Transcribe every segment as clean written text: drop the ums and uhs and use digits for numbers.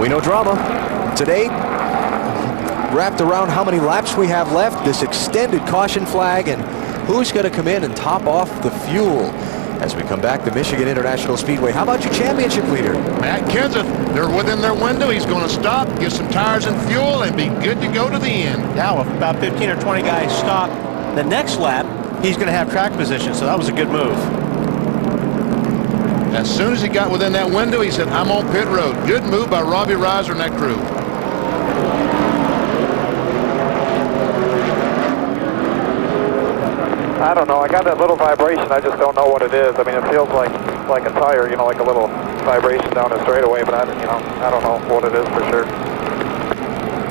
We know drama. Today, wrapped around how many laps we have left, this extended caution flag, and who's going to come in and top off the fuel as we come back to Michigan International Speedway. How about your championship leader? Matt Kenseth, they're within their window. He's going to stop, get some tires and fuel, and be good to go to the end. Now, if about 15 or 20 guys stop the next lap, he's going to have track position, so that was a good move. As soon as he got within that window, he said, I'm on pit road. Good move by Robbie Reiser and that crew. I don't know. I got that little vibration. I just don't know what it is. I mean, it feels like a tire, you know, like a little vibration down the straightaway, but I don't know what it is for sure.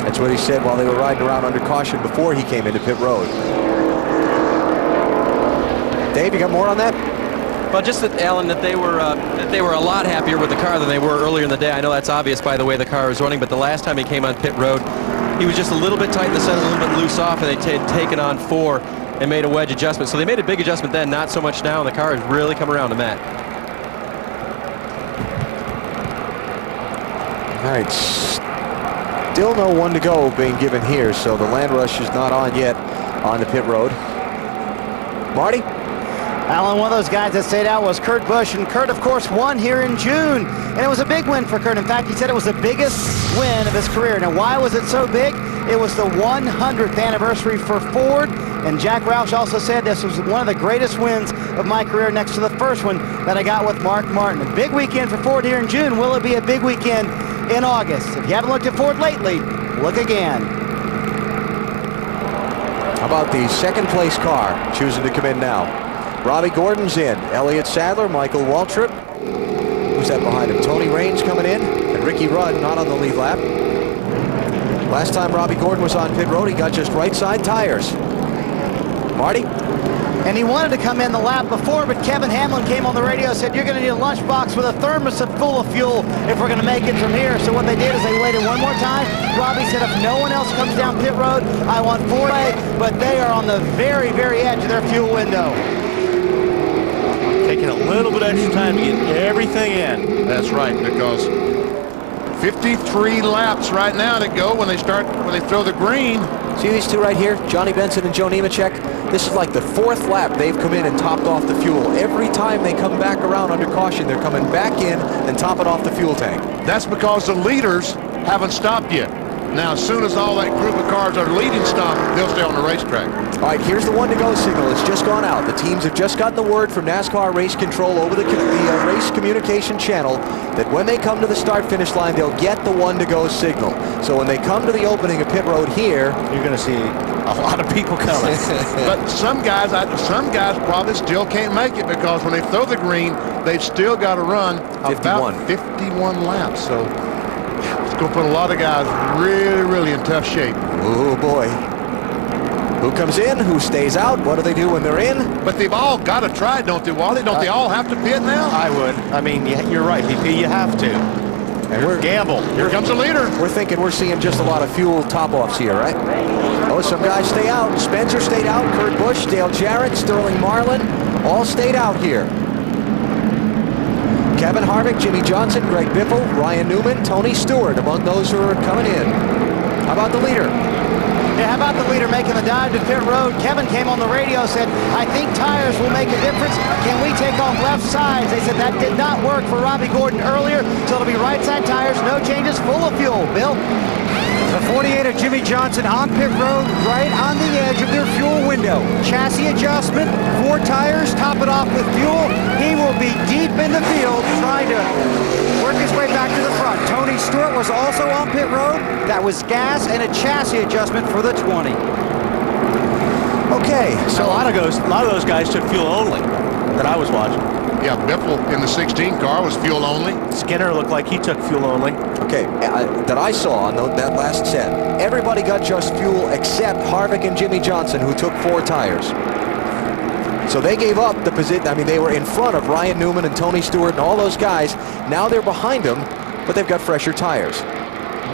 That's what he said while they were riding around under caution before he came into pit road. Dave, you got more on that? Well, just that, Alan, that they were a lot happier with the car than they were earlier in the day. I know that's obvious by the way the car was running, but the last time he came on pit road, he was just a little bit tight in the center, a little bit loose off, and they had taken on 4 and made a wedge adjustment. So they made a big adjustment then, not so much now, and the car has really come around to Matt. All right, still no one to go being given here, so the land rush is not on yet on the pit road. Marty? Alan, one of those guys that stayed out was Kurt Busch, and Kurt, of course, won here in June, and it was a big win for Kurt. In fact, he said it was the biggest win of his career. Now, why was it so big? It was the 100th anniversary for Ford, and Jack Roush also said this was one of the greatest wins of my career next to the first one that I got with Mark Martin. A big weekend for Ford here in June. Will it be a big weekend in August? If you haven't looked at Ford lately, look again. How about the second place car choosing to come in now? Robbie Gordon's in. Elliott Sadler, Michael Waltrip. Who's that behind him? Tony Raines coming in. And Ricky Rudd not on the lead lap. Last time Robbie Gordon was on pit road, he got just right side tires. Marty? And he wanted to come in the lap before, but Kevin Hamlin came on the radio and said, you're going to need a lunchbox with a thermos full of fuel if we're going to make it from here. So what they did is they waited one more time. Robbie said, if no one else comes down pit road, I want Ford. But they are on the very, very edge of their fuel window. Taking a little bit extra time to get everything in. That's right, because 53 laps right now to go when they throw the green. See these two right here, Johnny Benson and Joe Nemechek? This is like the 4th lap they've come in and topped off the fuel. Every time they come back around under caution, they're coming back in and topping off the fuel tank. That's because the leaders haven't stopped yet. Now, as soon as all that group of cars are leading stop, they'll stay on the racetrack. All right, here's the one-to-go signal. It's just gone out. The teams have just gotten the word from NASCAR Race Control over the race communication channel that when they come to the start-finish line, they'll get the one-to-go signal. So when they come to the opening of pit road here, You're going to see a lot of people coming. But some guys probably still can't make it because when they throw the green, they've still got to run 51. about 51 laps. So it's going to put a lot of guys really, really in tough shape. oh boy. Who comes in? Who stays out? What do they do when they're in? But they've all got to try, don't they, Wally? Don't they all have to pit now? I would. I mean, you're right, BP, you have to. And we're Gamble. Here comes the leader. We're thinking we're seeing just a lot of fuel top-offs here, right? Oh, some guys stay out. Spencer stayed out. Kurt Busch, Dale Jarrett, Sterling Marlin, all stayed out here. Kevin Harvick, Jimmy Johnson, Greg Biffle, Ryan Newman, Tony Stewart among those who are coming in. How about the leader? Yeah, how about the leader making the dive to pit road? Kevin came on the radio, said, I think tires will make a difference. Can we take off left sides? They said that did not work for Robbie Gordon earlier, so it'll be right side tires, no changes, full of fuel. Bill? The 48 of Jimmy Johnson on pit road, right on the edge of their fuel window. Chassis adjustment, 4 tires, top it off with fuel. He will be deep in the field trying to work his way back to the front. Tony Stewart was also on pit road. That was gas and a chassis adjustment for the 20. Okay, So a lot of those guys took fuel only that I was watching. Yeah, Biffle in the 16 car was fuel only. Skinner looked like he took fuel only. okay, that I saw on that last set, everybody got just fuel except Harvick and Jimmy Johnson, who took 4 tires. So they gave up the position. I mean, they were in front of Ryan Newman and Tony Stewart and all those guys. Now they're behind them, but they've got fresher tires.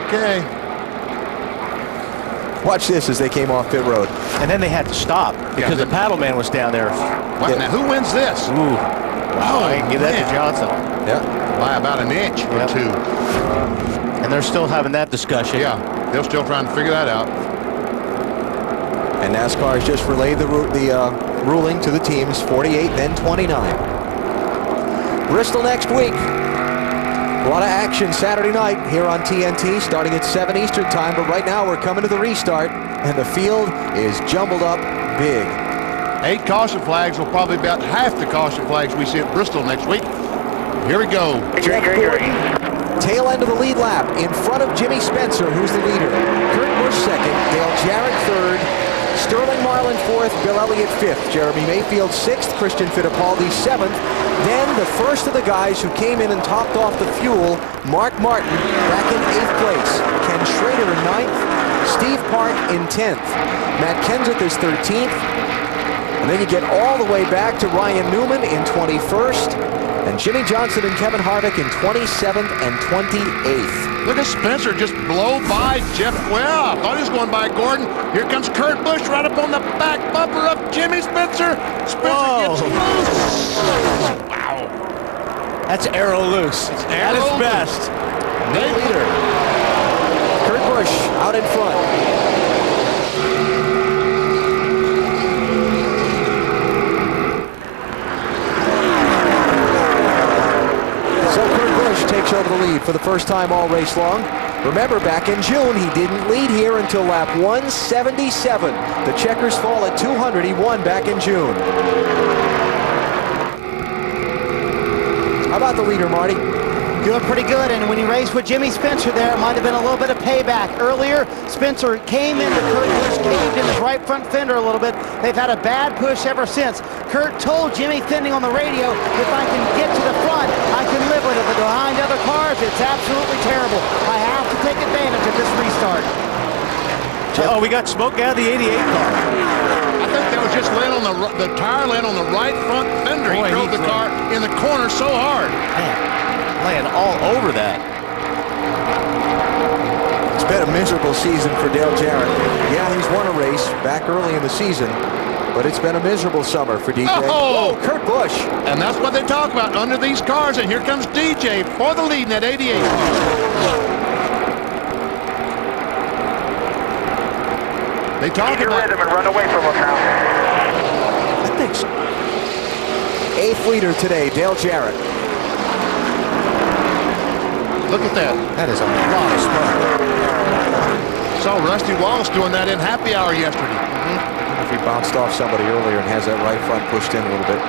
Okay. Watch this as they came off pit road. And then they had to stop because the paddle man was down there. Wow, now who wins this? Ooh. Wow, I can give that to Johnson. Yeah. By about an inch or two. And they're still having that discussion. Yeah, they're still trying to figure that out. And NASCAR has just relayed the ruling to the teams, 48, then 29. Bristol next week. A lot of action Saturday night here on TNT, starting at 7 Eastern time. But right now we're coming to the restart, and the field is jumbled up big. 8 caution flags will probably be about half the caution flags we see at Bristol next week. Here we go. Jeff Gordon, tail end of the lead lap, in front of Jimmy Spencer, who's the leader. Kurt Busch second, Dale Jarrett third, Sterling Marlin fourth, Bill Elliott fifth, Jeremy Mayfield sixth, Christian Fittipaldi seventh. Then the first of the guys who came in and topped off the fuel, Mark Martin, back in 8th place. Ken Schrader in 9th, Steve Park in 10th. Matt Kenseth is 13th. And then you get all the way back to Ryan Newman in 21st. And Jimmy Johnson and Kevin Harvick in 27th and 28th. Look at Spencer just blow by Jeff. Well, I thought he was going by Gordon. Here comes Kurt Busch right up on the back bumper of Jimmy Spencer. Spencer gets loose. Wow. That's arrow loose. It's at its best. New leader. Kurt Busch out in front. Takes over the lead for the first time all race long. Remember, back in June, he didn't lead here until lap 177. The checkers fall at 200. He won back in June. How about the leader, Marty? Doing pretty good, and when he raced with Jimmy Spencer there, it might have been a little bit of payback. Earlier, Spencer came into Kurt Busch, caved in his right front fender a little bit. They've had a bad push ever since. Kurt told Jimmy Fending on the radio, if I can get to the front, I can live with it, but behind other cars, it's absolutely terrible. I have to take advantage of this restart. Oh, we got smoke out of the 88 car. I think that was just laying on the tire laying on the right front fender. Boy, he drove the car in the corner so hard. Man. Laying all over that. It's been a miserable season for Dale Jarrett. Yeah, he's won a race back early in the season, but it's been a miserable summer for DJ. Oh, Kurt Busch. And that's what they talk about under these cars. And here comes DJ for the lead in that 88 car. They talk about rhythm and run away from him now. I think so. 8th leader today, Dale Jarrett. Look at that. That is a lot of smoke. Saw Rusty Wallace doing that in happy hour yesterday. If he bounced off somebody earlier and has that right front pushed in a little bit.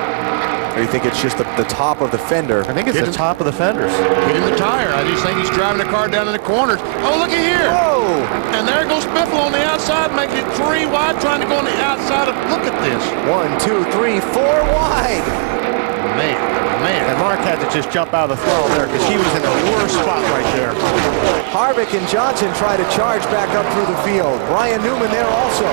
Or you think it's just the top of the fender? I think it's the top of the fenders. Hitting the tire. I just think he's driving the car down in the corners. Oh, look at here. Whoa! And there goes Biffle on the outside, making it 3 wide, trying to go on the outside of. Look at this. 1, 2, 3, 4 wide. Man. And Mark had to just jump out of the throttle there because he was in the worst spot right there. Harvick and Johnson try to charge back up through the field. Ryan Newman there also.